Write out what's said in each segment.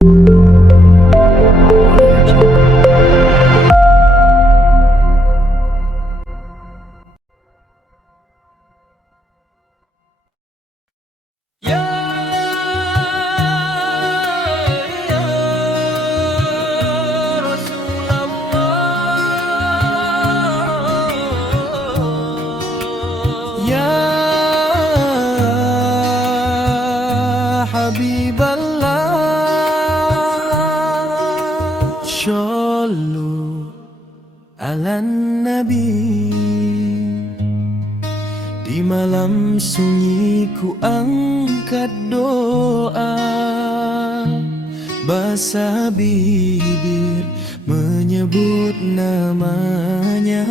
Habiballah, Shallu ala Nabi. Di malam sunyi ku angkat doa, basah bibir menyebut namanya.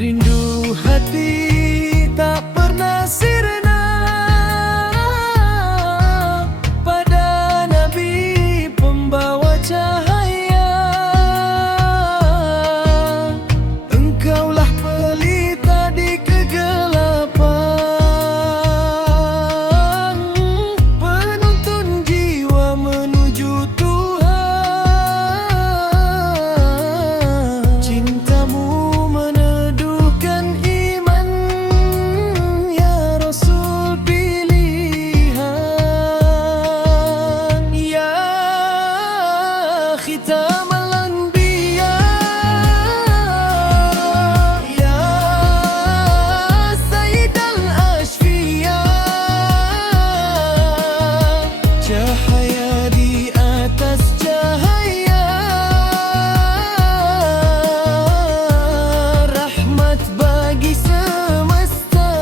Rindu hati tak pernah sirna pada Nabi pembawa cahaya. Engkaulah pelita di kegelapan, penuntun jiwa menuju Tuhan. Cintamu meneduhkan iman, ya Rasul pilihan. Ya khitamal anbiya, ya sayyidal asfiya, cahaya di atas cahaya, rahmat bagi semesta.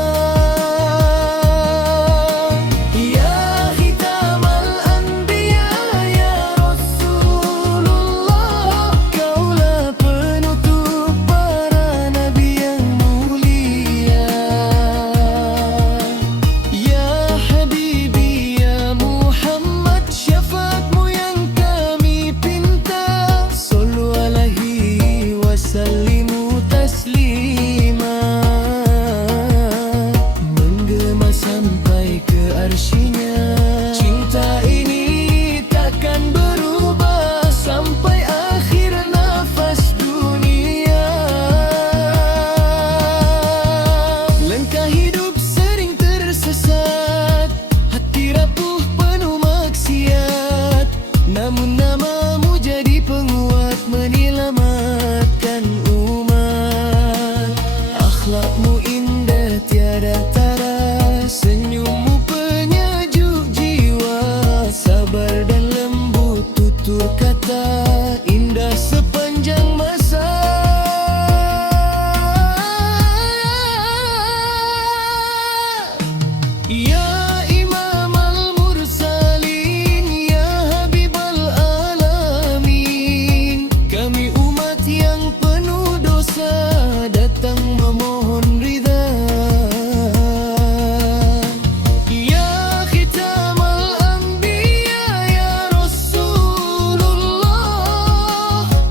Ya khitamal anbiya, ya Rasulullah, kaulah penutup para nabi yang mulia. Ya Habibi, ya Muhammad, syafaatmu yang kami pinta. Sallu alaihi wa sallimu taslima, menggema sampai ke arsy-Nya. Cinta ini takkan berubah sampai akhir nafas dunia. Langkah hidup sering tersesat, hati rapuh penuh maksiat, namun namamu jadi penguat menyelamatkan umat. Akhlakmu indah tiada tara, senyummu penyejuk jiwa, sabar dan lembut tutur kata, indah sepanjang masa. Ya Imam al-Mursalin, ya Habibal Alamin, kami umat yang penuh dosa datang memohon ridha. Ya khitamal anbiya, ya Rasulullah,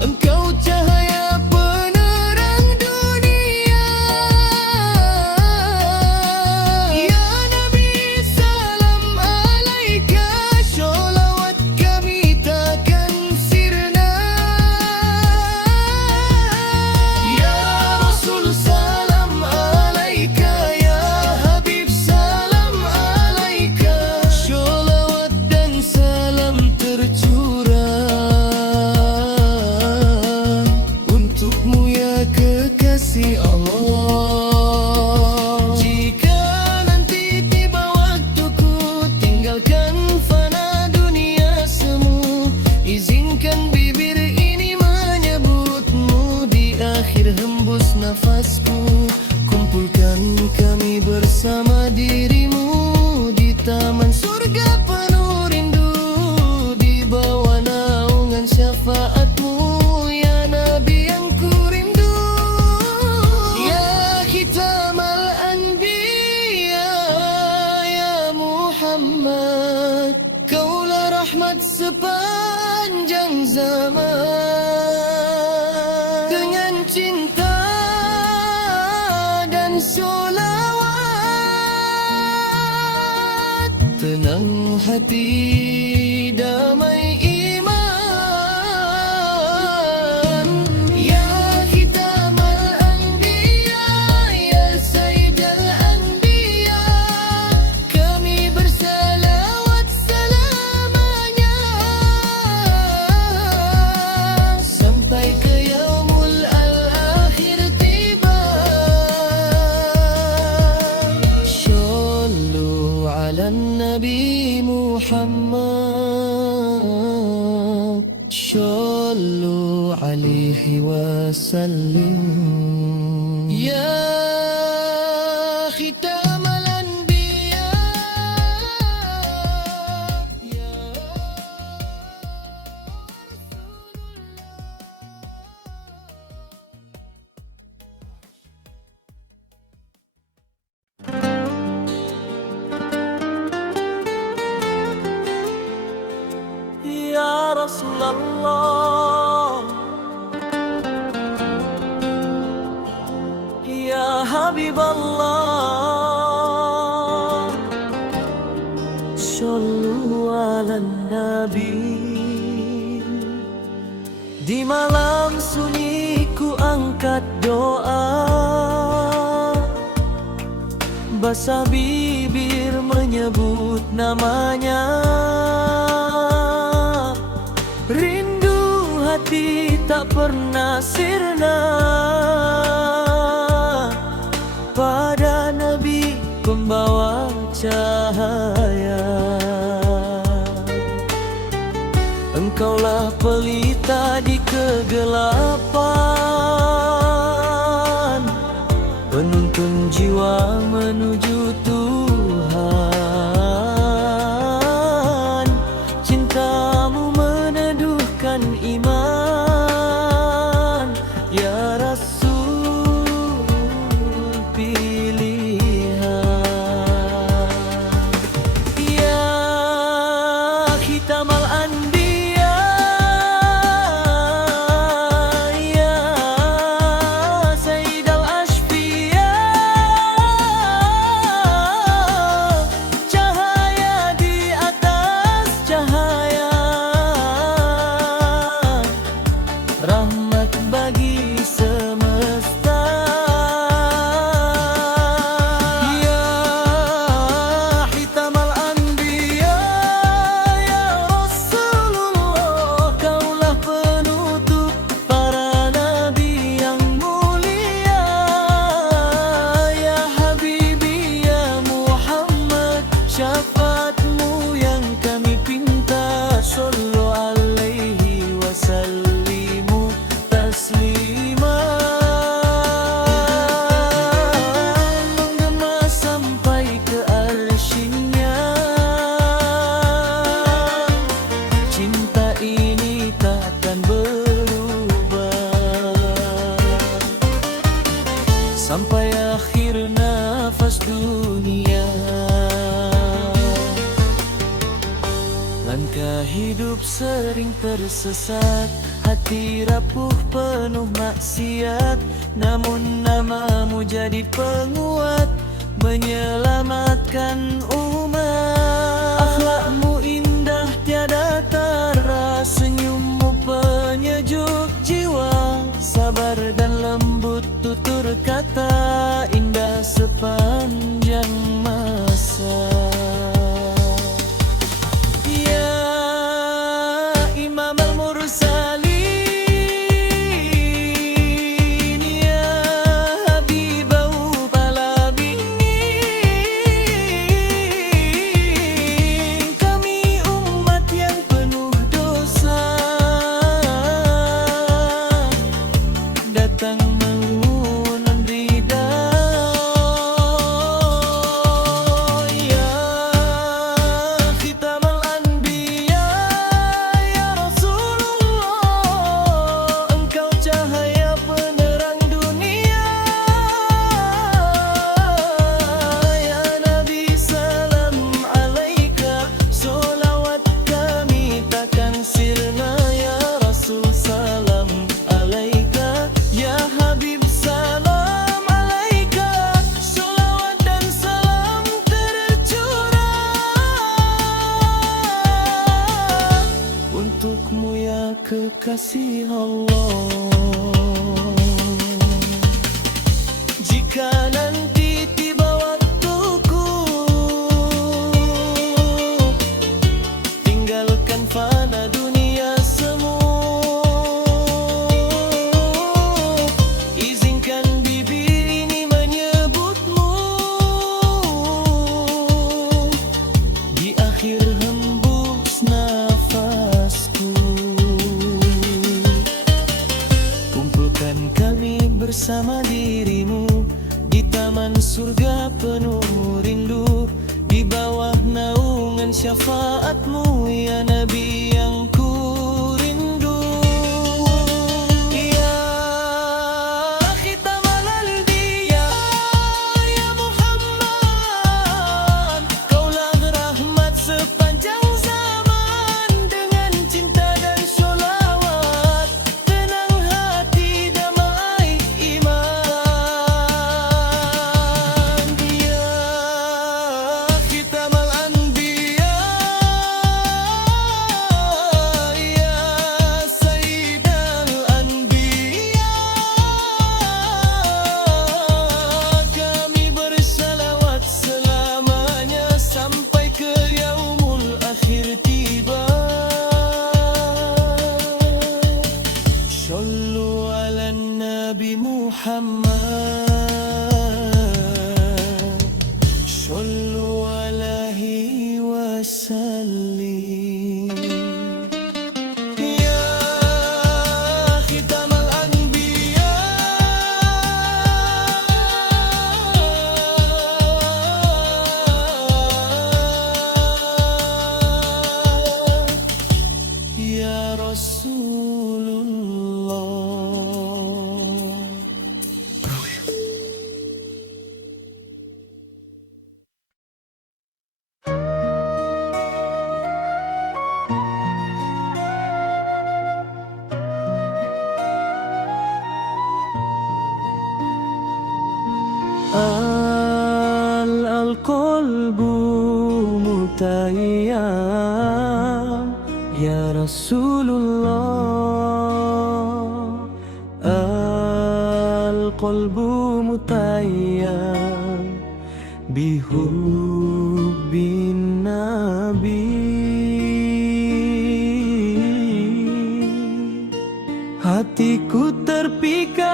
engkau cahaya penerang dunia. Ya Nabi, salam alaika, sholawat kami takkan sirna. Ya Rasul, salam alaika, ya Habib, salam alaika, sholawat dan salam tercurah untukmu ya kekasih Allah. Jika nanti tiba waktuku tinggalkan fana dunia semu, izinkan bibir ini menyebutmu di akhir hembus nafasku. Kumpulkan kami bersama dirimu di taman surga penuh rindu, di bawah naungan syafaatmu, ya Nabi yang ku rindu. Ya khitamal anbiya, ya Muhammad, kaulah rahmat sepanjang zaman. Dengan cinta dan sholawat, tenang hati damai iman. Ya khitamal anbiya, ya sayyidal anbiya, kami bersalawat selamanya sampai ke yaumul al-akhir tiba. Shallu ala Nabi Muhammad, shallu alaihi wasallim. Ya khitamal anbiya, ya Ya Rasulullah, Ya Habiballah, Shallu ala Nabi. Di malam sunyi ku angkat doa, basah bibir menyebut namanya. Rindu hati tak pernah sirna pada Nabi pembawa cahaya. Engkaulah pelita di kegelapan, penuntun jiwa menuju Tuhan. Cintamu meneduhkan iman, ya Rasul pilihan. Ya khitamal anbiya, ya sayyidal ashfiya, cahaya di atas cahaya, rahmat bagi semesta. Ya khitamal anbiya, ya Rasulullah, kaulah penutup para nabi yang mulia. Ya Habibi, ya Muhammad, syafaatmu yang kami pinta. Sallu alaihi wasallimu taslima. Menggema sampai ke arsy-Nya, cinta ini takkan berubah sampai akhir nafas dunia. Langkah hidup sering tersesat, hati rapuh penuh maksiat, namun namamu jadi penguat menyelamatkan umat. Akhlakmu indah tiada tara, senyummu penyejuk jiwa, sabar dan lembut tutur kata, indah sepanjang masa. Ya Imam al-Mursalin, ya Habibau palabinin, kekasih Allah. Jika nanti tiba waktuku tinggalkan fana dunia semu, izinkan bibir ini menyebutmu di akhir hembus nafasku. Kumpulkan kami bersama dirimu di taman surga penuh rindu, di bawah naungan syafaatmu ya Nabi yang ku rindu. Ya khitamal anbiya ya Muhammad, kaulah rahmat sepanjang zaman, dengan cinta dan sholawat tenang hati damai iman. Ya khitamal anbiya ya sayyidal anbiya, kami bersalawat selamanya sampai ke yaumul akhir tiba. Shallu ala Nabi Muhammad, Shallu alaihi wasallim. Ya khitamal anbiya ya Rasulullah. Al-qalbu mutayyam ya Rasulullah, al-qalbu mutayyam bihubbin nabi. Hatiku terpikat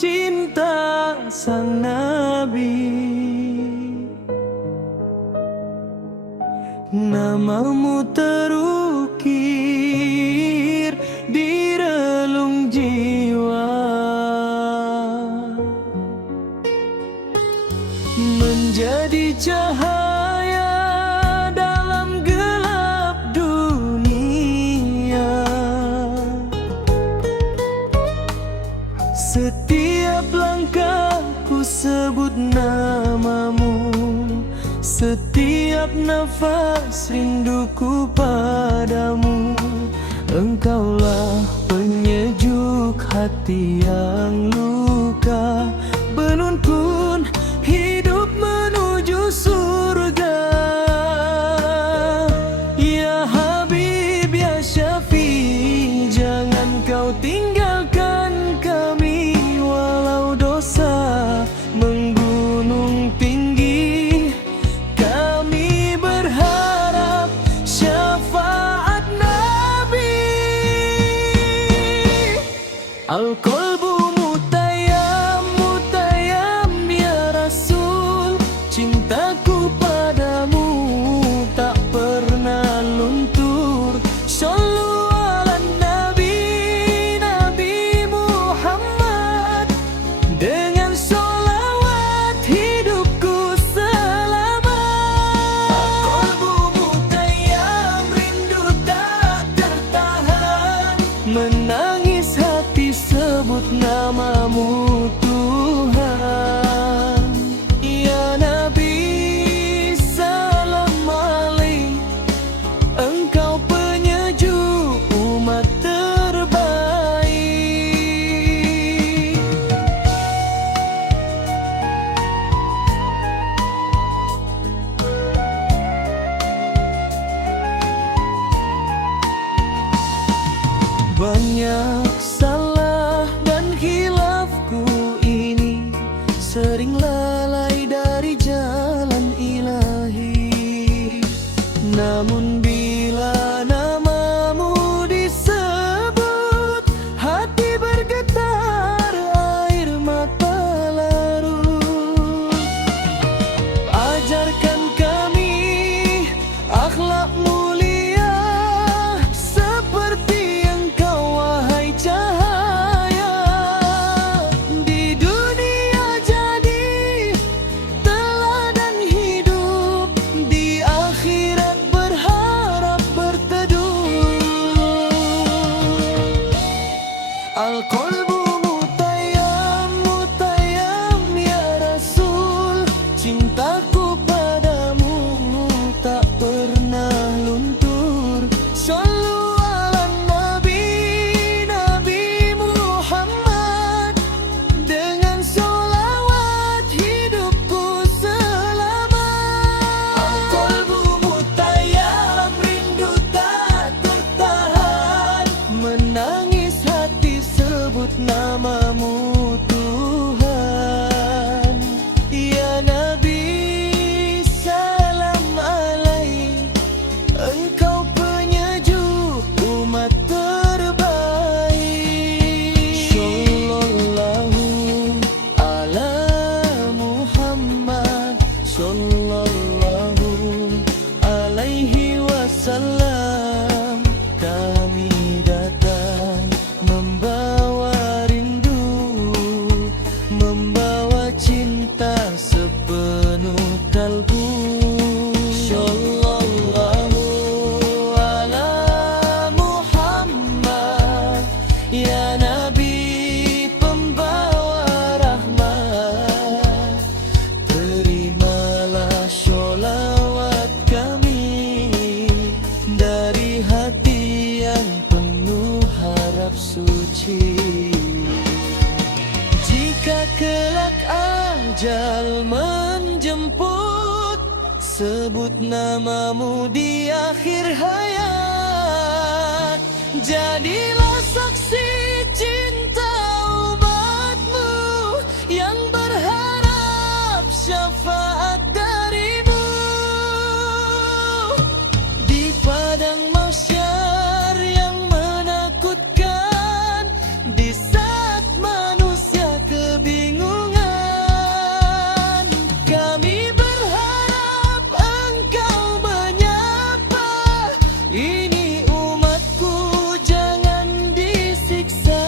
cinta sang Nabi, namamu terukir di relung jiwa, menjadi cahaya dalam gelap dunia. Setiap langkahku sebut namamu, setiap nafas rinduku padamu. Engkaulah penyejuk hati yang luka, penuntun hidup menuju surga. Ya Habib ya Syafi, jangan kau tinggalkan kami walau dosa menggunung tinggi. Kami berharap syafaat Nabi. Al-qalbu mutayyam, mutayyam ya banyak salah dan khilafku ini, sering lalai dari jalan ilahi. Namun bila namamu disebut, hati bergetar, air mata larut. Ajarkan kami akhlak mulia seperti engkau, wahai cahaya. Di dunia jadi teladan hidup, di akhirat berharap berteduh. Al-qalbu mutayyam, mutayyam ya Rasul, cintaku padamu tak pernah luntur. Sallu ala Nabi, Nabi Muhammad, dengan sholawat hidupku selamat. Al-qalbu mutayyam, rindu tak tertahan, menangis hati sebut namamu Tuhan. Ya Nabi, salam alaih, engkau penyejuk umat terbaik. Sallallahu ala Muhammad, sallallahu alaihi wasallam. Kami datang membawa rindu, membawa cinta sepenuh kalbu. Sallallahu ala Muhammad, ya Nabi pembawa rahmat. Terimalah sholawat kami dari hati yang penuh harap suci. Jika kelak ajal menjemput, sebut namamu di akhir hayat. Jadilah saksi cinta umatmu yang berharap syafaat darimu. Di padang mahsyar yang menakutkan, di saat manusia kebingungan, kami berharap engkau menyapa. Ini umatku, jangan disiksa.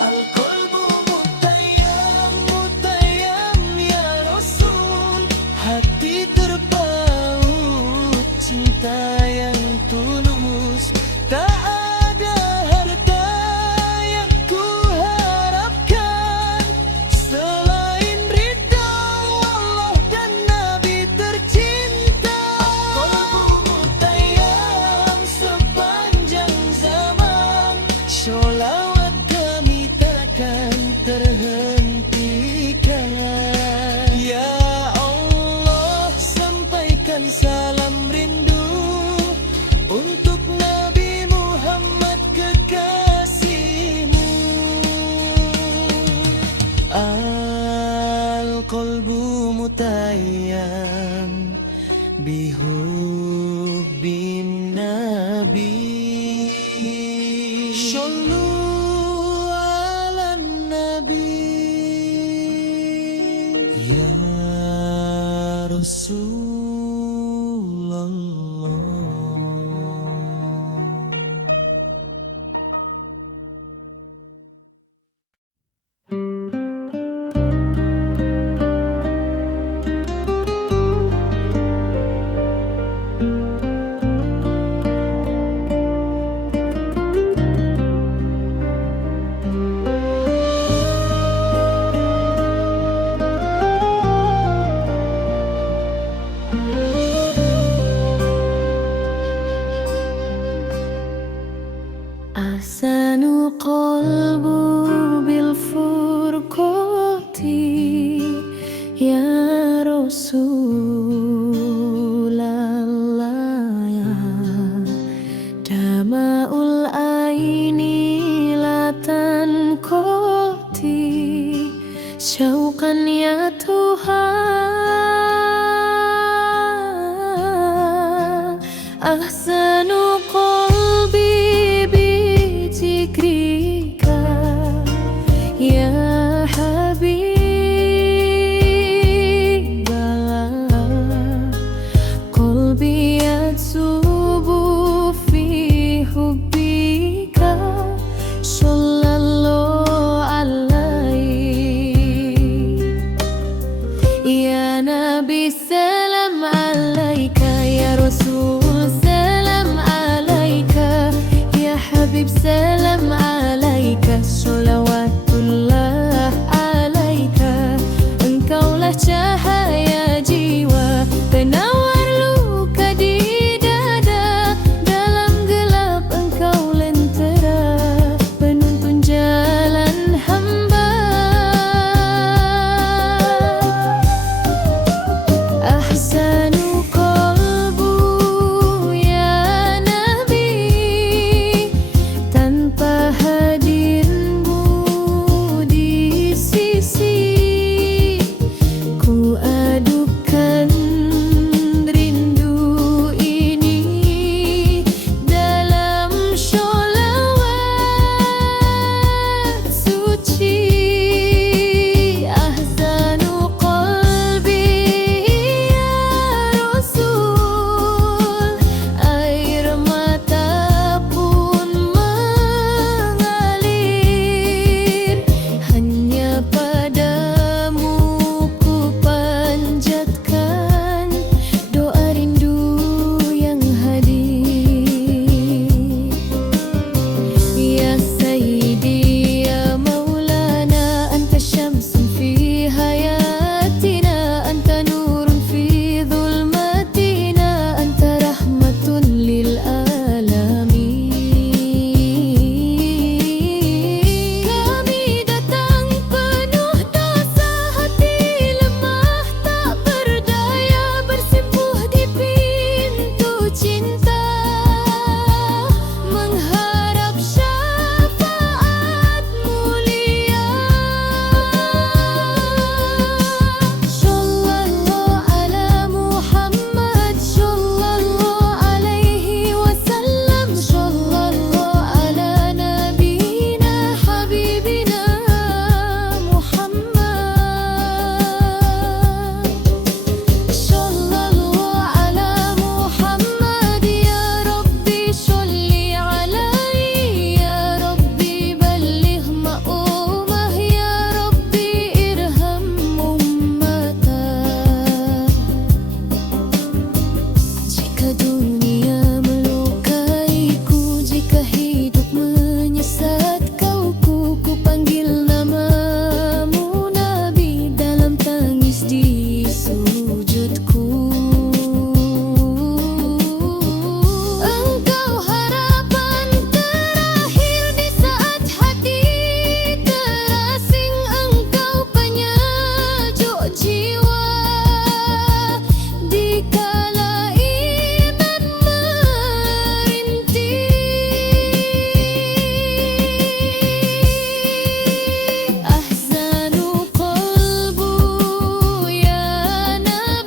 Al-qalbu mutayyam, mutayyam ya Rasul, hati terpaut cinta yang tulus. Tak ada harta yang ku harapkan selain ridha Allah dan Nabi tercinta. Qalbu mutayyam sepanjang zaman, sholawat kami takkan terhentikan. Ya Allah, sampaikan salam rindu untuk Nabi Muhammad kekasihmu. Al-qalbu mutayyam bihubbin Nabi. Sallu ala Nabi, ya Rasulullah. Ya Nabi salam alaika, Ya Rasul salam alaika, Ya Habib salam alaika, sholawatullah alaika. Engkaulah cahaya jiwa, penawar luka di dada, dalam gelap engkau lentera, penuntun jalan hamba. Ahsanu qalbu ya Nabi, tanpa hadirmu di sisi, ku adukan rindu ini dalam sholawat suci. Ahzanu qalbi ya Rasul, air mata pun mengalir, hanya padamu ku panjatkan doa rindu yang hadir. Ya Sayyidi ya Maulana, anta syamsun fi hayatina, anta nurun fi dhulmatina, anta rahmatun lil alamin. Kami datang penuh dosa, hati lemah tak berdaya, bersimpuh di pintu cinta, mengharap syafaat mulia. Shallallahu ala Muhammad, shallallahu alaihi wasallam, shallallahu ala nabiyina habibina Muhammad. Shallallahu ala Muhammad, ya Rabbi sholli alaihi, ya Rabbi balligh ma'umah, ya Rabbi irham ummata. Jika dunia melukaiku, jika hidup menyesat kauku, ku panggil namamu Nabi dalam tangis di sujudku. Engkau harapan terakhir di saat hati terasing, engkau penyejuk jiwa di kala iman merintih. Ahzanu qalbu ya Nabi,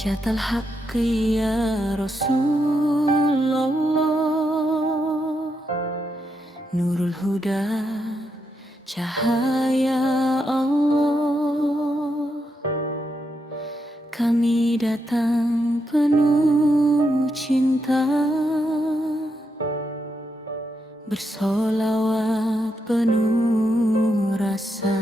Fijatal haqqi ya Rasulullah, Nurul Huda, cahaya Allah. Kami datang penuh cinta, bersolawat penuh rasa.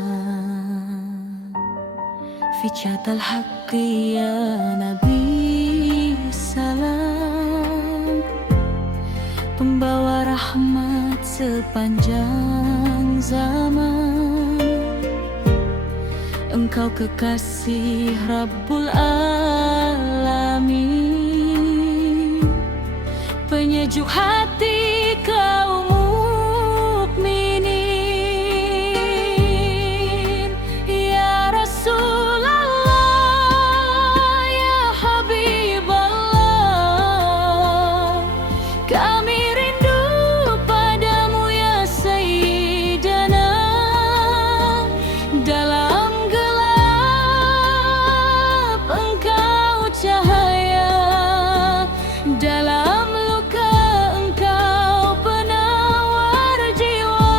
Fijatal haqqi ya Nabi salam, pembawa rahmat sepanjang zaman. Engkau kekasih Rabbul Alamin, penyejuk hati kaum mukminin. Ya Rasulullah, ya Habiballah, kami rindu padamu ya Sayyidana. Dalam gelap engkau cahaya, dalam luka engkau penawar jiwa.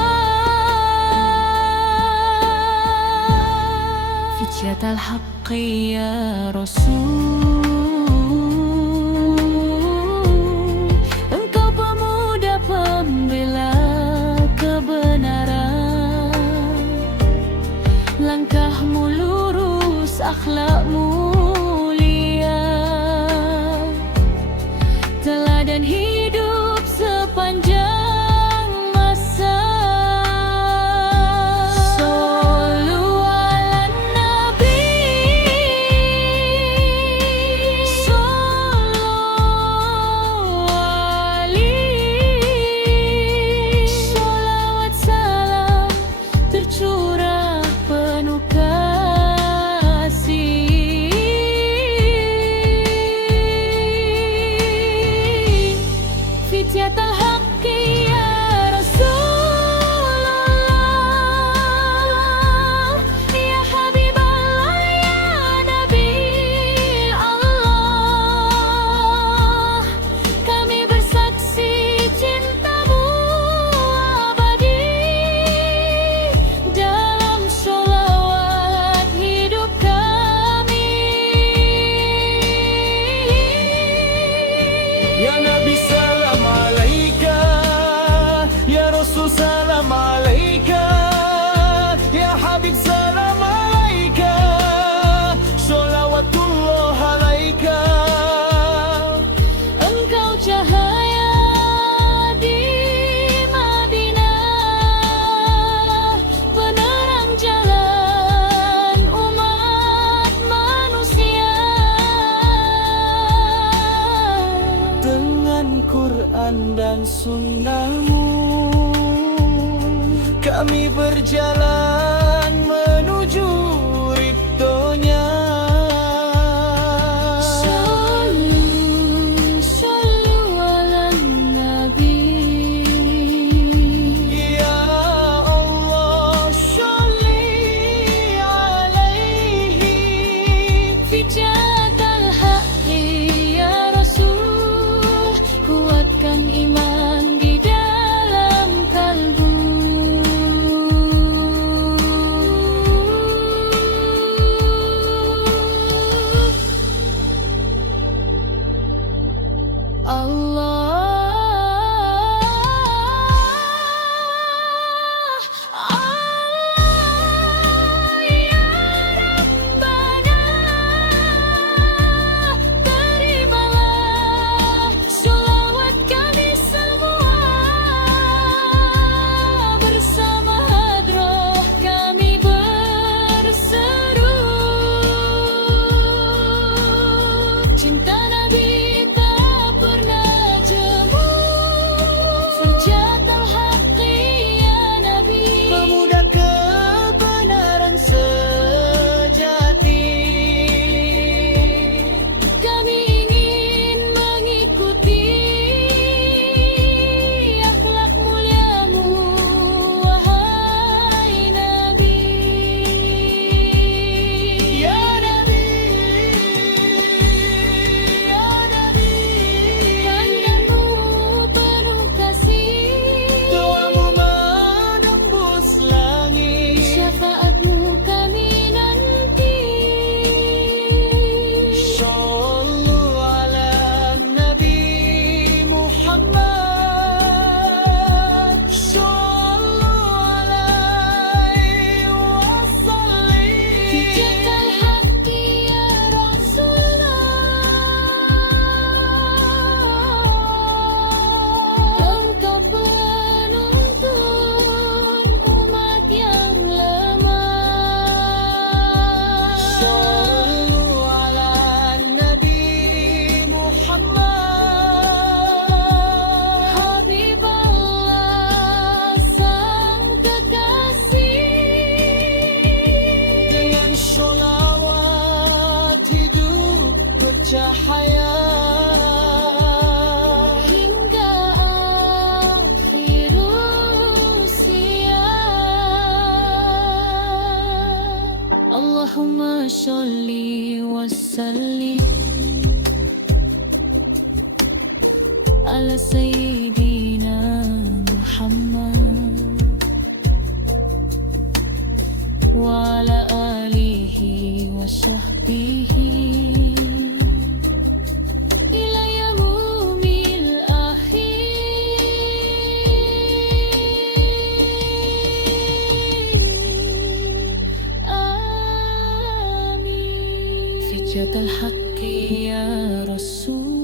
Fijatal haqqi ya Rasul, engkau pemuda pembela kebenaran. Langkahmu lurus, akhlakmu mulia, teladan hidup sepanjang masa. Sallu ala Nabi, sallallahu alaihi. Sholawat salam tercurah penuh kasih. Fijatal haqqi ya Rasulullah, ya Habiballah, ya Nabi Allah. Kami bersaksi cintamu abadi, dalam sholawat hidup kami. Ya Nabi salam alaika, Ya Rasul salam alaika, Ya Habib salam alaika, sholawatullah alaika. Engkau cahaya di Madinah, penerang jalan umat manusia. Dengan Quran dan sunnahmu kami berjalan menuju ridhonya. Sallu ala Nabi, Ya Allah, sholli alaihi. fijatal haqqi ya Rasul, kuatkan iman di dalam kalbu. hayat hingga akhir usia. Allahumma sholli wa sallim ala sayyidina Muhammad wa ala alihi wa sahbihi ila yaumil akhir. Amin. Fijatal haqqi ya Rasul.